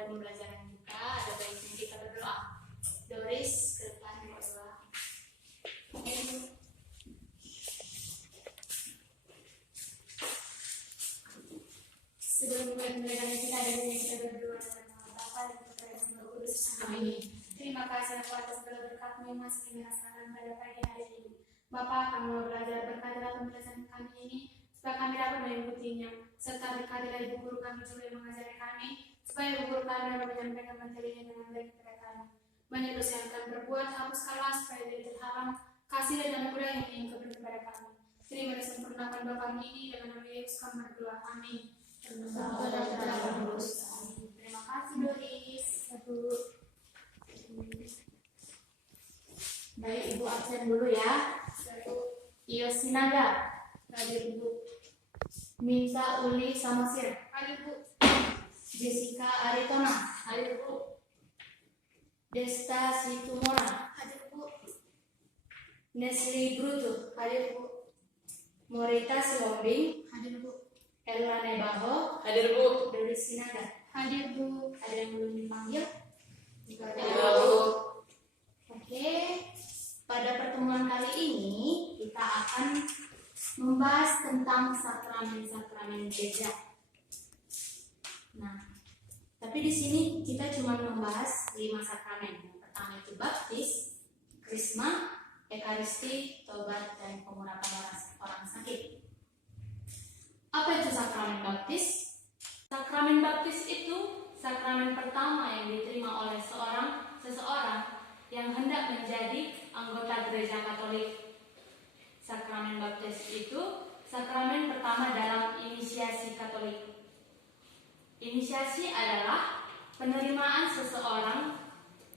dari pembelajaran kita, ada baiknya kita berdoa. Doris, ke depan berdoa. Sebelum mulai pembelajaran kita, ada baiknya kita berdoa dalam nama Bapa dan Putra dan Roh Kudus. Amin. Terima kasih atas segala berkat-Mu yang masih kami rasakan pada pagi hari ini. Bapa, kami mau belajar, berkatilah pembelajaran kami ini, supaya kami dapat mengikutinya, serta berkatilah ibu guru kami juga yang mengajari kami, supaya ibu guru kami dapat menyampaikan materinya dengan baik kepada kami. Banyak dosa yang kami berbuat, hapuskanlah supaya tidak terhalang kasih dan anugerah yang ingin kau beri kepada kami. Terima dan sempurnakan doa kami ini dengan nama Yesus kami berdoa. Amin. Terima kasih Doris. Baik, Ibu absen dulu ya. Iyo Sinaga, hadir Bu. Minta Uli Samasir, hadir Bu. Jessica Aritona, hadir Bu. Desta Situmora, hadir Bu. Nesli Bruto, hadir Bu. Morita Silombing, hadir Bu. Ella Nebaho, hadir Bu. Dari Sinaga, hadir Bu. Ada yang belum dipanggil? Hadir Bu. Oke, pada pertemuan kali ini kita akan membahas tentang sakramen-sakramen gereja. Nah, tapi di sini kita cuma membahas 5 sakramen. Yang pertama itu baptis, krisma, ekaristi, tobat, dan pengurapan orang sakit. Apa itu sakramen baptis? Sakramen baptis itu sakramen pertama yang diterima oleh seseorang yang hendak menjadi anggota gereja Katolik. Sakramen baptis itu sakramen pertama dalam inisiasi Katolik. Inisiasi adalah penerimaan seseorang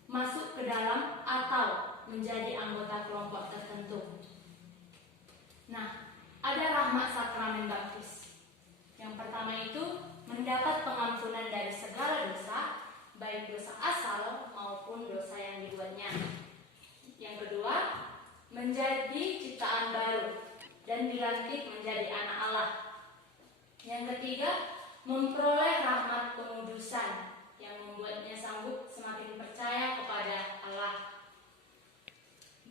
masuk ke dalam atau menjadi anggota kelompok tertentu. Nah, ada rahmat sakramen baptis. Yang pertama itu mendapat pengampunan dari segala dosa, baik dosa asal maupun dosa yang dibuatnya. Yang kedua, menjadi ciptaan baru dan dilantik menjadi anak Allah. Yang ketiga, memperoleh rahmat pengudusan yang membuatnya sanggup semakin percaya kepada Allah,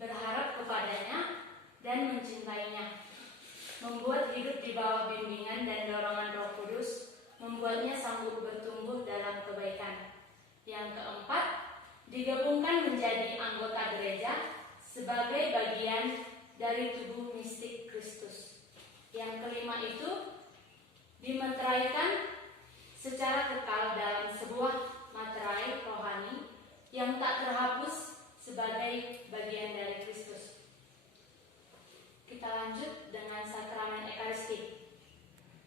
berharap kepadanya dan mencintainya. Membuat hidup di bawah bimbingan dan dorongan Roh Kudus, membuatnya sanggup bertumbuh dalam kebaikan. Yang keempat, digabungkan menjadi anggota gereja sebagai bagian dari tubuh mistik Kristus. Yang kelima itu dimeteraikan secara kekal dalam sebuah materai rohani yang tak terhapus sebagai bagian dari Kristus. Kita lanjut dengan sakramen ekaristi.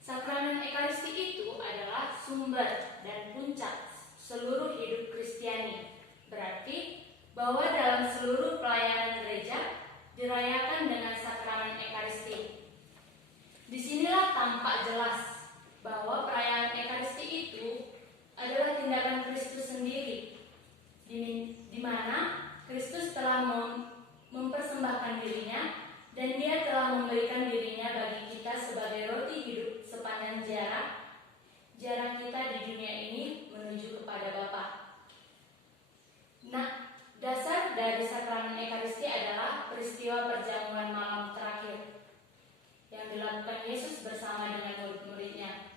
Sakramen ekaristi itu adalah sumber dan puncak seluruh hidup Kristiani. Berarti bahwa dalam seluruh pelayanan gereja dirayakan dengan sakramen ekaristi. Disinilah tampak jelas bahwa perayaan ekaristi itu adalah tindakan Kristus sendiri, di mana Kristus telah mempersembahkan dirinya dan Dia telah memberikan dirinya bagi kita sebagai roti hidup sepanjang jarak kita di dunia ini menuju kepada Bapa. Nah, dasar dari sakramen ekaristi adalah peristiwa perjamuan malam terakhir yang dilakukan Yesus bersama dengan murid-muridnya.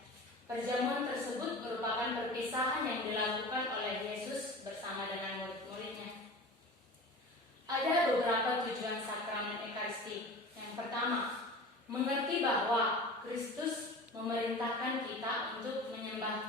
Perjamuan tersebut merupakan perpisahan yang dilakukan oleh Yesus bersama dengan murid-muridnya. Ada beberapa tujuan sakramen ekaristi. Yang pertama, mengerti bahwa Kristus memerintahkan kita untuk menyembah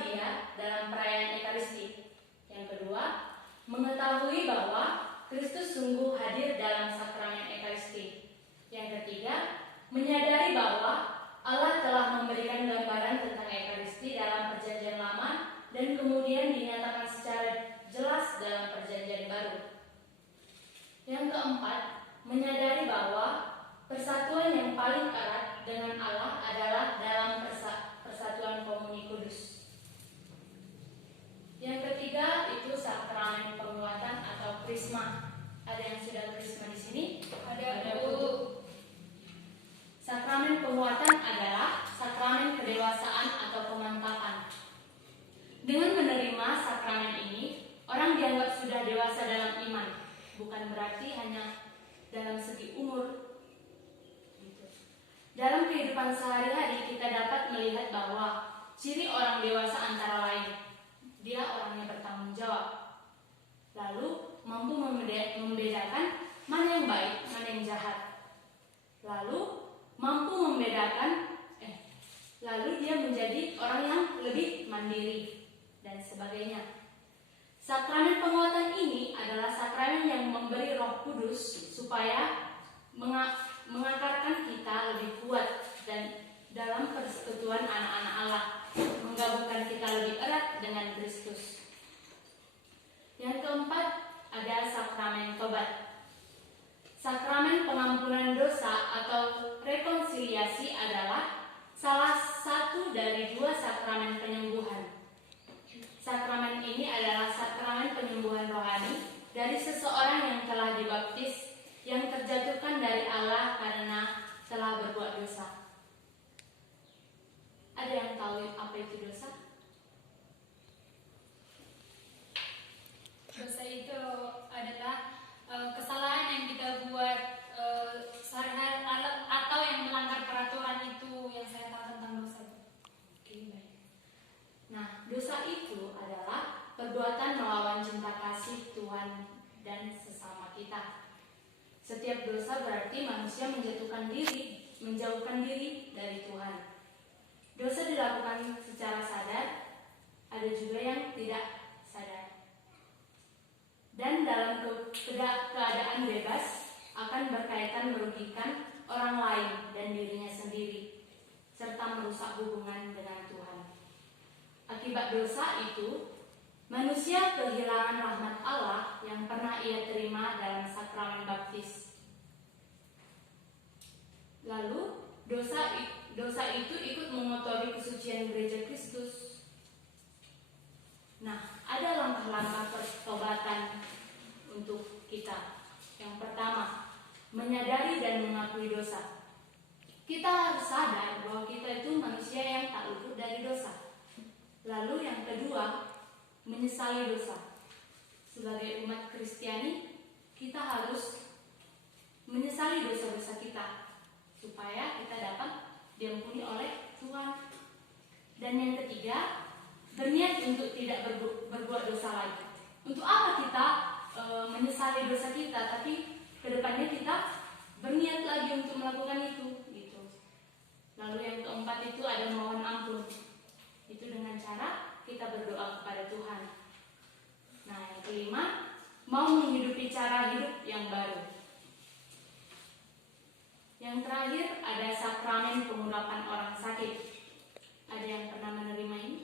Dia dalam perayaan ekaristi. Yang kedua, mengetahui bahwa Kristus sungguh hadir dalam sakramen ekaristi. Yang ketiga, menyadari bahwa Allah telah memberikan gambaran tentang ekaristi dalam perjanjian lama dan kemudian dinyatakan secara jelas dalam perjanjian baru. Yang keempat, menyadari bahwa persatuan yang paling erat dengan Allah adalah dalam persatuan komuni kudus. Yang ketiga itu sakramen penguatan atau krisma. Ada yang sudah krisma di sini? Ada Bu. Sakramen penguatan adalah sakramen kedewasaan atau pemantapan. Dengan menerima sakramen ini, orang dianggap sudah dewasa dalam iman, bukan berarti hanya dalam segi umur. Dalam kehidupan sehari-hari kita dapat melihat bahwa ciri orang dewasa antara lain, dia orangnya bertanggung jawab, lalu mampu membedakan mana yang baik, mana yang jahat, lalu mampu membedakan, lalu dia menjadi orang yang lebih mandiri dan sebagainya. Sakramen penguatan ini adalah sakramen yang memberi Roh Kudus supaya mengakarkan kita lebih kuat dan dalam persekutuan anak-anak Allah, menggabungkan kita lebih erat dengan Kristus. Yang keempat ada sakramen tobat. Sakramen pengampunan dosa atau rekonsiliasi adalah salah satu dari dua sakramen penyembuhan. Sakramen ini adalah sakramen penyembuhan rohani dari seseorang yang telah dibaptis, yang terjatuhkan dari Allah karena telah berbuat dosa. Ada yang tahu apa itu dosa? Dosa itu adalah kesalahan yang kita buat sehari-hari atau yang melanggar peraturan, itu yang saya tahu tentang dosa itu. Oke, baik. Nah, dosa itu adalah perbuatan melawan cinta kasih Tuhan dan sesama kita. Setiap dosa berarti manusia menjatuhkan diri, menjauhkan diri dari Tuhan. Dosa dilakukan secara sadar, ada juga yang tidak sadar. Dan dalam keadaan bebas akan berkaitan merugikan orang lain dan dirinya sendiri, serta merusak hubungan dengan Tuhan. Akibat dosa itu, manusia kehilangan rahmat Allah yang pernah ia terima dalam sakramen baptis. Lalu, dosa itu ikut mengotori kesucian gereja Kristus. Nah, ada langkah-langkah pertobatan untuk kita. Yang pertama, menyadari dan mengakui dosa. Kita harus sadar bahwa kita itu manusia yang tak luput dari dosa. Lalu yang kedua, menyesali dosa. Sebagai umat Kristiani, kita harus menyesali dosa-dosa kita supaya kita dapat diampuni oleh Tuhan. Dan yang ketiga, berniat untuk tidak berbuat dosa lagi. Untuk apa kita menyesali dosa kita, tapi kedepannya kita berniat lagi untuk melakukan itu, gitu. Lalu yang keempat itu ada mohon ampun. Itu dengan cara kita berdoa kepada Tuhan. Nah, yang kelima, mau menghidupi cara hidup yang baru. Yang terakhir ada sakramen pengurapan orang sakit. Ada yang pernah menerima ini?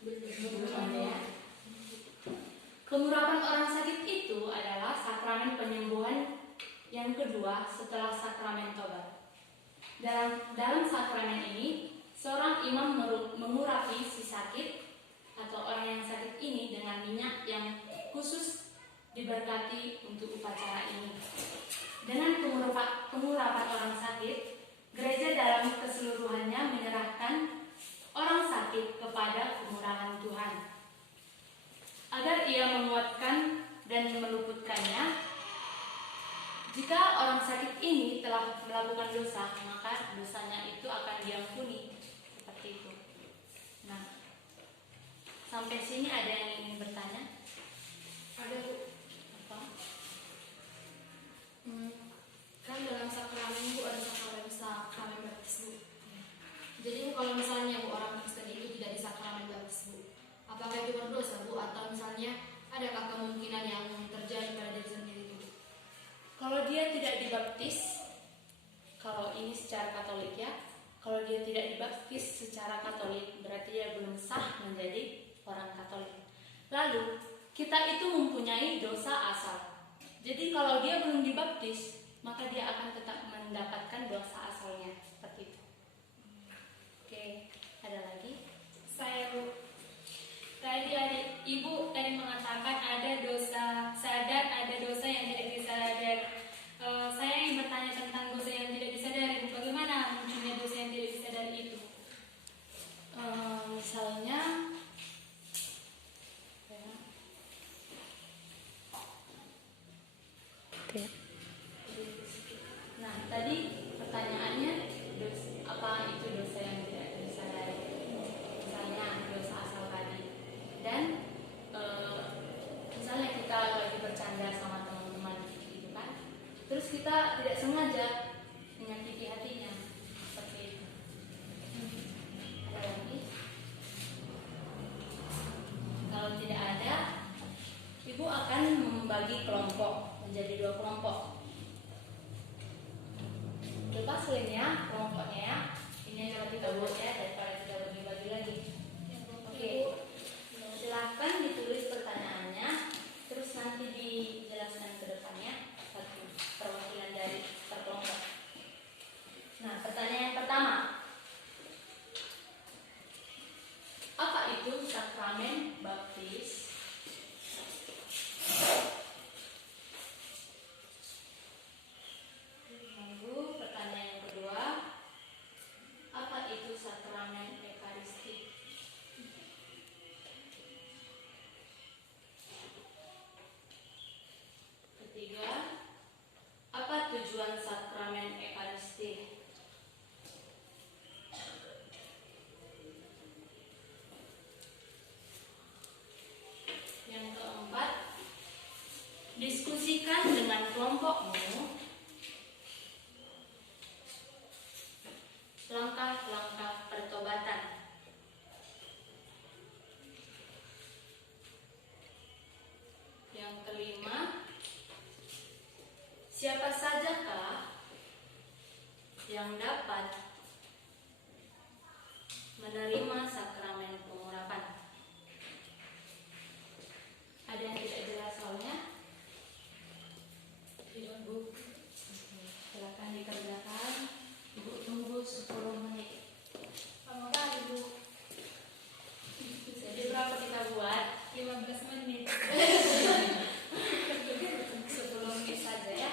Belum ada ya. Pengurapan orang sakit itu adalah sakramen penyembuhan yang kedua setelah sakramen tobat. Dalam sakramen ini, seorang imam mengurapi si sakit atau orang yang sakit ini dengan minyak yang khusus diberkati untuk upacara ini. Dengan pengurapan orang sakit, gereja dalam keseluruhannya menyerahkan orang sakit kepada kemurahan Tuhan, agar ia menguatkan dan meluputkannya. Jika orang sakit ini telah melakukan dosa, maka dosanya itu akan diampuni. Seperti itu. Nah, sampai sini ada yang ingin bertanya? Ada, Bu. Apa? Kan dalam sakramen, Bu, ada sakramen baptis, Bu. Jadi kalau misalnya, Bu, orang Kristen itu tidak di sakramen baptis, Bu, apakah itu berdosa, Bu? Atau misalnya adakah kemungkinan yang terjadi pada diri sendiri, Bu? Kalau dia tidak dibaptis, kalau ini secara Katolik ya, kalau dia tidak dibaptis secara Katolik, berarti dia belum sah menjadi orang Katolik. Lalu, kita itu mempunyai dosa asal. Jadi kalau dia belum dibaptis, maka dia akan tetap mendapatkan dosa asalnya. Seperti itu. Oke, ada lagi? Saya, Bu, tadi Ibu tadi mengatakan ada dosa sadar, ada dosa yang tidak disadar. Saya ingin bertanya tentang dosa yang tidak disadari. Bagaimana munculnya dosa yang tidak disadari itu? Misalnya terus kita tidak sengaja menyakiti hatinya seperti itu. Ada lagi? Kalau tidak ada, ibu akan membagi kelompok menjadi 2 kelompok. Lepas lainnya kelompoknya ya. Ini coba kita buat ya daripada kita bagi-bagi lagi. Oke. Silakan ditulis pertanyaannya, terus nanti dijelaskan ke depannya satu perwakilan dari per kelompok. Nah, pertanyaan yang pertama. Apa itu sakramen baptis? Lalu pertanyaan yang kedua. Apa itu sakramen ekaristi? Ketiga, apa tujuan sakramen ekaristi? Yang keempat, diskusikan dengan kelompokmu langkah-langkah pertobatan. Yang kelima, siapa sajakah yang dapat menerima sakramen pengurapan? Ada yang tidak jelas soalnya? Tidak, Bu. Silakan dikerjakan. Ibu tunggu 10 menit. Lama kali, Bu. Jadi berapa kita buat? 15 menit. 10 menit saja ya.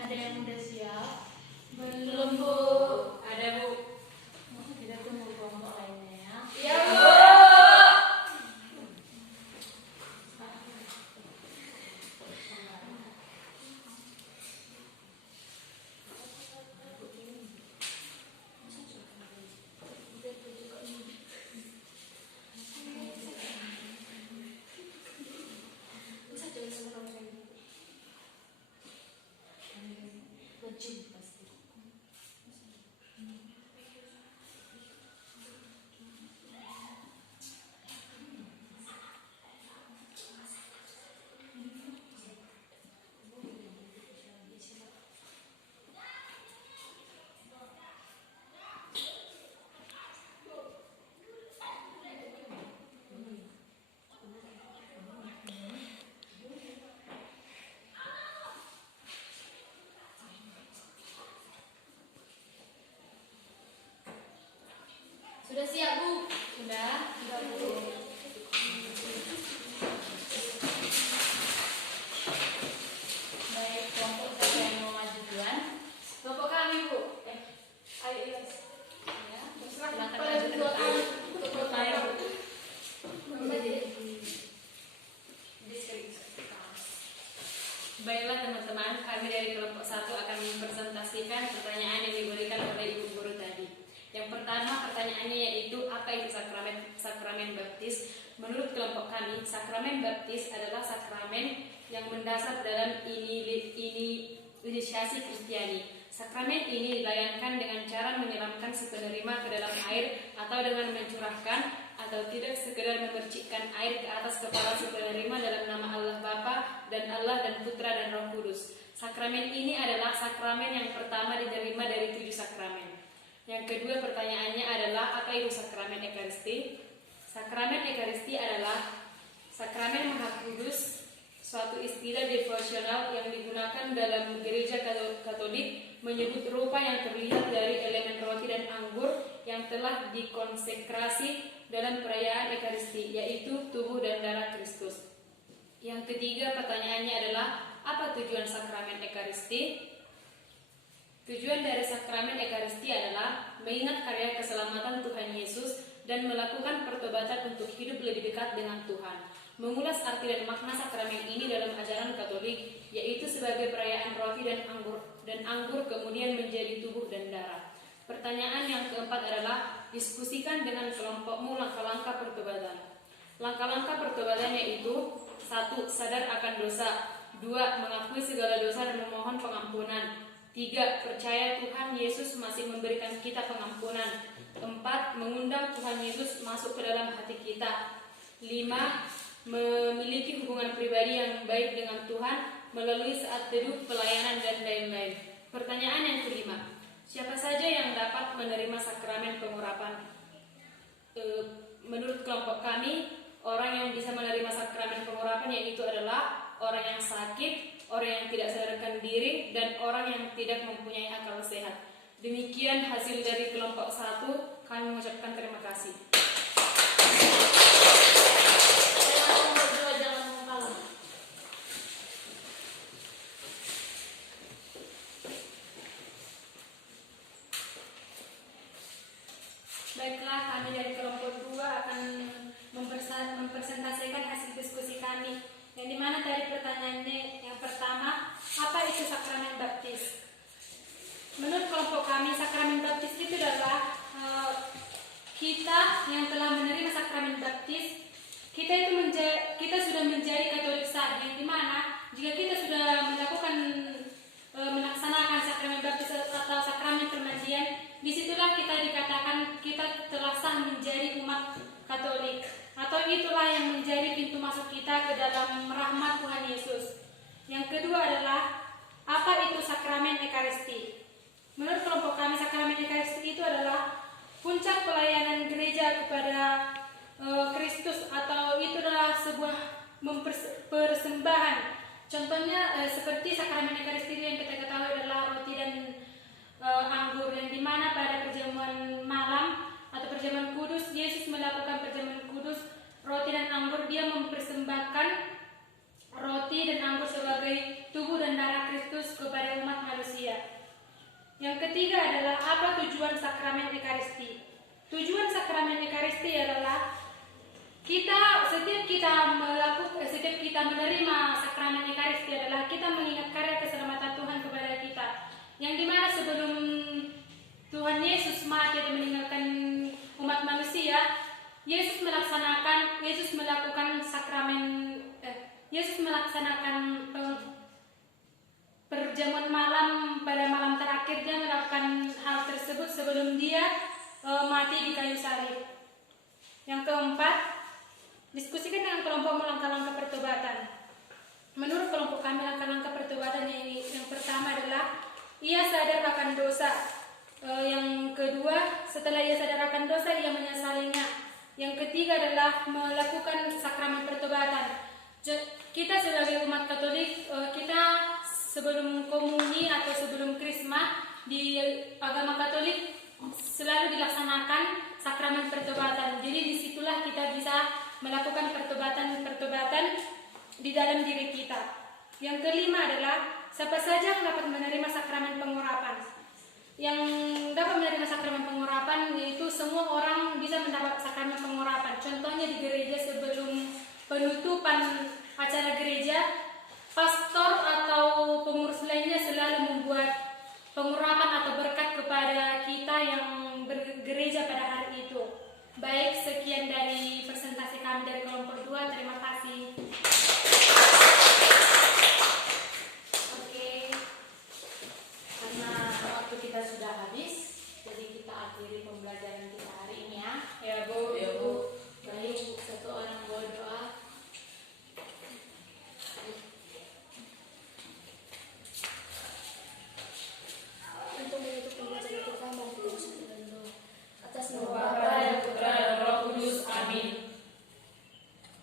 Ada yang udah siap? Belum, Bu. Ada, Bu. Kita tunggu kelompok lainnya ya. Iya, Bu. Wajib pasti. Sudah siap, Bu? Sudah. Bu. Baik, kelompok siapa yang mau maju duluan? Kelompok kami, Bu. Ayo, Ilas. Ya, Silakan. silakan Pada maju ke dua depan. tahun. Untuk Ayo. Bisa jadi. Baiklah teman-teman, kami dari kelompok 1 akan mempresentasikan pertanyaan yang diberikan oleh Ibu Guru tadi. Yang pertama pertanyaannya yaitu apa itu sakramen baptis? Menurut kelompok kami, sakramen baptis adalah sakramen yang mendasar dalam inisiasi Kristiani. Sakramen ini dilayankan dengan cara menyelamkan si penerima ke dalam air atau dengan mencurahkan atau tidak sekedar memercikkan air ke atas kepala si penerima dalam nama Allah Bapa dan Allah dan Putra dan Roh Kudus. Sakramen ini adalah sakramen yang pertama diterima dari 7 sakramen. Yang kedua pertanyaannya adalah apa itu sakramen Ekaristi? Sakramen Ekaristi adalah sakramen Maha Kudus, suatu istilah devosional yang digunakan dalam gereja Katolik menyebut rupa yang terlihat dari elemen roti dan anggur yang telah dikonsekrasi dalam perayaan Ekaristi, yaitu tubuh dan darah Kristus. Yang ketiga pertanyaannya adalah apa tujuan sakramen Ekaristi? Tujuan dari sakramen Ekaristi adalah mengingat karya keselamatan Tuhan Yesus dan melakukan pertobatan untuk hidup lebih dekat dengan Tuhan. Mengulas arti dan makna sakramen ini dalam ajaran Katolik, yaitu sebagai perayaan roti dan anggur kemudian menjadi tubuh dan darah. Pertanyaan yang keempat adalah diskusikan dengan kelompokmu langkah-langkah pertobatan. Langkah-langkah pertobatan yaitu 1. Sadar akan dosa. 2. Mengakui segala dosa dan memohon pengampunan. 3. Percaya Tuhan Yesus masih memberikan kita pengampunan. 4. Mengundang Tuhan Yesus masuk ke dalam hati kita. 5. Memiliki hubungan pribadi yang baik dengan Tuhan melalui saat teduh, pelayanan, dan lain-lain. Pertanyaan yang kelima, siapa saja yang dapat menerima sakramen pengurapan? Menurut kelompok kami, orang yang bisa menerima sakramen pengurapan yaitu adalah orang yang sakit, orang yang tidak sadarkan diri, dan orang yang tidak mempunyai akal sehat. Demikian hasil dari kelompok 1. Kami mengucapkan terima kasih. Baiklah, kami dari kelompok 2 akan mempresentasikan hasil diskusi kami. Yang dimana tadi pertanyaannya yang pertama, apa itu sakramen baptis? Menurut kelompok kami, sakramen baptis itu adalah kita yang telah menerima sakramen baptis, kita sudah menjadi Katolik sah. Yang dimana jika kita sudah melaksanakan sakramen baptis atau sakramen permandian, disitulah kita dikatakan kita telah sah menjadi umat Katolik, atau itulah yang menjadi pintu masuk kita ke dalam rahmat Tuhan Yesus. Yang kedua adalah apa itu sakramen Ekaristi? Menurut kelompok kami, sakramen Ekaristi itu adalah puncak pelayanan gereja kepada Kristus, atau itu adalah sebuah persembahan. Contohnya seperti sakramen Ekaristi yang kita ketahui adalah roti dan anggur, yang dimana pada perjamuan malam atau perjamuan kudus, Yesus melakukan perjamuan kudus roti dan anggur. Dia mempersembahkan roti dan anggur sebagai tubuh dan darah Kristus kepada umat manusia. Yang ketiga adalah apa tujuan sakramen Ekaristi? Tujuan sakramen Ekaristi adalah setiap kita menerima sakramen Ekaristi adalah kita mengingat karya keselamatan Tuhan kepada kita. Yang dimana sebelum Tuhan Yesus mati dan meninggalkan umat manusia, Yesus melaksanakan perjamuan malam. Pada malam terakhir dia melakukan hal tersebut sebelum dia mati di kayu salib. Yang keempat, diskusikan dengan kelompokmu langkah-langkah pertobatan. Menurut kelompok kami, langkah-langkah pertobatan yang pertama adalah ia sadar akan dosa. Yang kedua, setelah ia sadar akan dosa, ia menyesalinya. Yang ketiga adalah melakukan sakramen pertobatan. Kita sebagai umat Katolik, kita sebelum komuni atau sebelum krisma di agama Katolik, selalu dilaksanakan sakramen pertobatan. Jadi disitulah kita bisa melakukan pertobatan di dalam diri kita. Yang kelima adalah siapa saja yang dapat menerima sakramen pengurapan. Yang dapat menerima sakramen pengurapan yaitu semua orang bisa mendapat sakramen pengurapan. Contohnya di gereja sebelum penutupan acara gereja, pastor atau pengurus lainnya selalu membuat pengurapan atau berkat kepada kita yang bergereja pada hari itu. Baik, sekian dari presentasi kami dari kelompok 2. Terima kasih. Oke, karena waktu kita sudah habis, jadi kita akhiri pembelajaran kita hari ini ya. Ya, Bu. Ya, Bu. Baik, satu orang berdoa. Untuk menutup pembelajaran kita, mari kita bersatu dalam doa. Atas nama Bapa dan Putra dan Roh Kudus. Amin.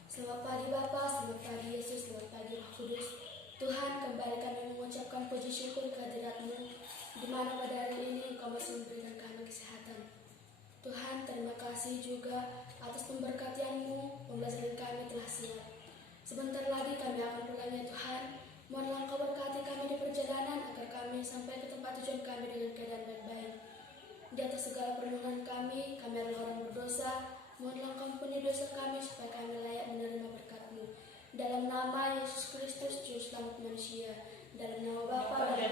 Selamat pagi Bapa, selamat pagi Yesus, selamat pagi Roh Kudus. Tuhan, kembali kami mengucapkan puji syukur kehadirat-Mu, di mana pada hari ini Engkau masih memberikan kami kesehatan. Tuhan, terima kasih juga atas pemberkatian-Mu, pembelajaran kami telah siap. Sebentar lagi kami akan pulang ya Tuhan. Mohonlah Engkau berkati kami di perjalanan agar kami sampai ke tempat tujuan kami dengan keadaan baik-baik. Di atas segala permohonan kami adalah orang berdosa. Mohonlah Engkau ampuni dosa kami supaya kami layak menerima berkat-Mu. Dalam nama Yesus Kristus, Juru Selamat manusia. Dalam nama Bapa dan